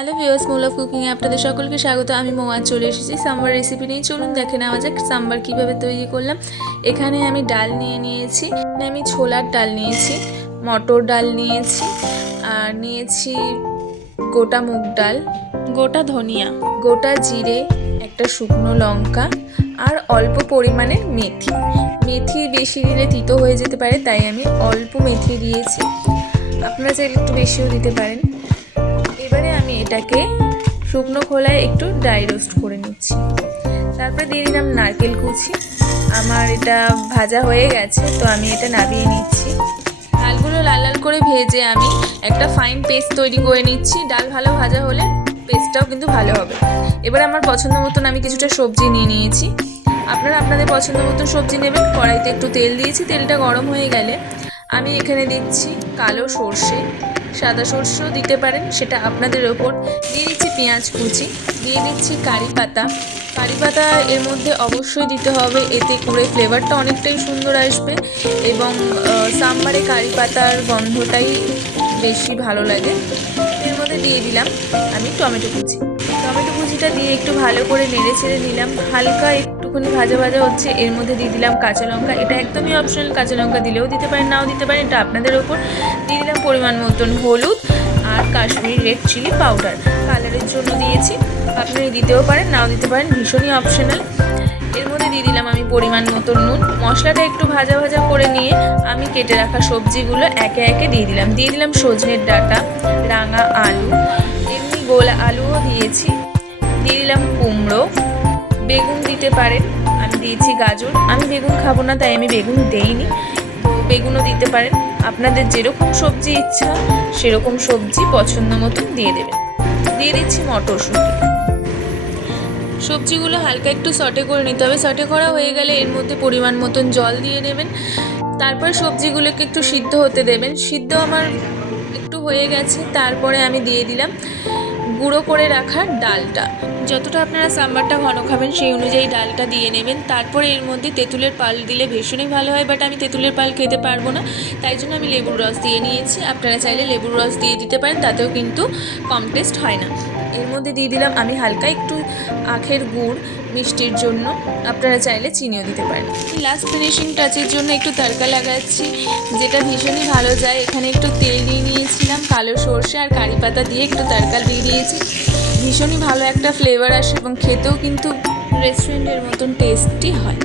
Hello viewers, মুল of কুকিংয়ে আপনাদের সকলকে স্বাগত। আমি মৌ আজ চলে এসেছি সাম্বার রেসিপি নিয়ে। চলুন দেখে নেওয়া যাক সাম্বার কীভাবে তৈরি করলাম। এখানে আমি ডাল নিয়েছি, আমি ছোলার ডাল নিয়েছি, মটর ডাল নিয়েছি, আর নিয়েছি গোটা মুগ ডাল, গোটা ধনিয়া, গোটা জিরে, একটা শুকনো লঙ্কা আর অল্প পরিমাণে মেথি। মেথি বেশি দিলে তিতো হয়ে যেতে পারে, তাই আমি অল্প মেথি দিয়েছি। আপনারা চাইলে একটু বেশিও দিতে পারেন। এবারে আমি এটাকে শুকনো খোলায় একটু ড্রাই রোস্ট করে নিচ্ছি। তারপরে দিয়ে দিলাম নারকেল কুচি। আমার এটা ভাজা হয়ে গেছে, তো আমি এটা নামিয়ে নিচ্ছি। ডালগুলো লাল লাল করে ভেজে আমি একটা ফাইন পেস্ট তৈরি করে নিচ্ছি। ডাল ভালো ভাজা হলে পেস্টটাও কিন্তু ভালো হবে। এবার আমার পছন্দ মতন আমি কিছুটা সবজি নিয়ে নিয়েছি। আপনারা আপনাদের পছন্দ মতন সবজি নেবেন। কড়াইতে একটু তেল দিয়েছি, তেলটা গরম হয়ে গেলে আমি এখানে দিচ্ছি কালো সর্ষে, সাদা সর্ষেও দিতে পারেন, সেটা আপনাদের ওপর। দিয়ে দিচ্ছি পেঁয়াজ কুচি, দিয়ে দিচ্ছি কারি পাতা। কারি পাতা এর মধ্যে অবশ্যই দিতে হবে, এতে করে ফ্লেভারটা অনেকটাই সুন্দর আসবে এবং সাম্বারে কারি পাতার গন্ধটাই বেশি ভালো লাগে। এর মধ্যে দিয়ে দিলাম আমি টমেটো কুচি। টমেটো কুচিটা দিয়ে একটু ভালো করে নেড়ে ছেড়ে নিলাম। হালকা একটুখানি ভাজা ভাজা হচ্ছে, এর মধ্যে দিয়ে দিলাম কাঁচা লঙ্কা। এটা একদমই অপশনাল, কাঁচা লঙ্কা দিলেও দিতে পারেন, নাও দিতে পারেন, এটা আপনাদের ওপর। দিয়ে দিলাম পরিমাণ মতন হলুদ আর কাশ্মীরি রেড চিলি পাউডার, কালারের জন্য দিয়েছি। আপনারা দিতেও পারেন, নাও দিতে পারেন, ভীষণই অপশনাল। এর মধ্যে দিয়ে দিলাম আমি পরিমাণ মতো নুন। মশলাটা একটু ভাজা ভাজা করে নিয়ে আমি কেটে রাখা সবজিগুলো একে একে দিয়ে দিলাম। দিয়ে দিলাম সজনের ডাঁটা, রাঙা আলু, এমনি গোল আলুও দিয়েছি। দিয়ে দিলাম কুমড়ো, বেগুন দিতে পারেন, আমি দিয়েছি গাজর। আমি বেগুন খাবো না, তাই আমি বেগুন দেইনি, তো বেগুনও দিতে পারেন। আপনাদের যেরকম সবজি ইচ্ছা সেরকম সবজি পছন্দ মতন দিয়ে দেবেন। দিয়ে দিচ্ছি মটরশুঁটি। সবজিগুলো হালকা একটু সটে করে নিতে হবে। সটে করা হয়ে গেলে এর মধ্যে পরিমাণ মতন জল দিয়ে দেবেন। তারপর সবজিগুলোকে একটু সিদ্ধ হতে দেবেন। সিদ্ধ আমার একটু হয়ে গেছে, তারপরে আমি দিয়ে দিলাম গুঁড়ো করে রাখা ডালটা। যতটা আপনারা সাম্বারটা ঘন খাবেন সেই অনুযায়ী ডালটা দিয়ে নেবেন। তারপরে এর মধ্যে তেঁতুলের পাল দিলে ভীষণই ভালো হয়, বাট আমি তেঁতুলের পাল খেতে পারবো না, তাই জন্য আমি লেবুর রস দিয়ে নিয়েছি। আপনারা চাইলে লেবুর রস দিয়ে দিতে পারেন, তাতেও কিন্তু কম টেস্ট হয় না। এর মধ্যে দিয়ে দিলাম আমি হালকা একটু আখের গুড় মিষ্টির জন্য, আপনারা চাইলে চিনিও দিতে পারেন। লাস্ট ফিনিশিং টাচের জন্য একটু তড়কা লাগাচ্ছি, যেটা ভীষণই ভালো যায়। এখানে একটু তেল নিয়ে নিয়েছিলাম, কালো সর্ষে আর কারি পাতা দিয়ে একটু তড়কা দিয়ে দিয়েছি। ভীষণই ভালো একটা ফ্লেভার আসে এবং খেতেও কিন্তু রেস্টুরেন্টের মতন টেস্টি হয়।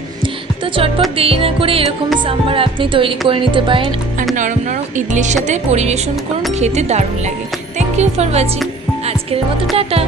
তো চটপট দেরি না করে এরকম সাম্বার আপনি তৈরি করে নিতে পারেন আর নরম নরম ইডলির সাথে পরিবেশন করুন, খেতে দারুণ লাগে। Thank you for watching. আজকের মতো টাটা।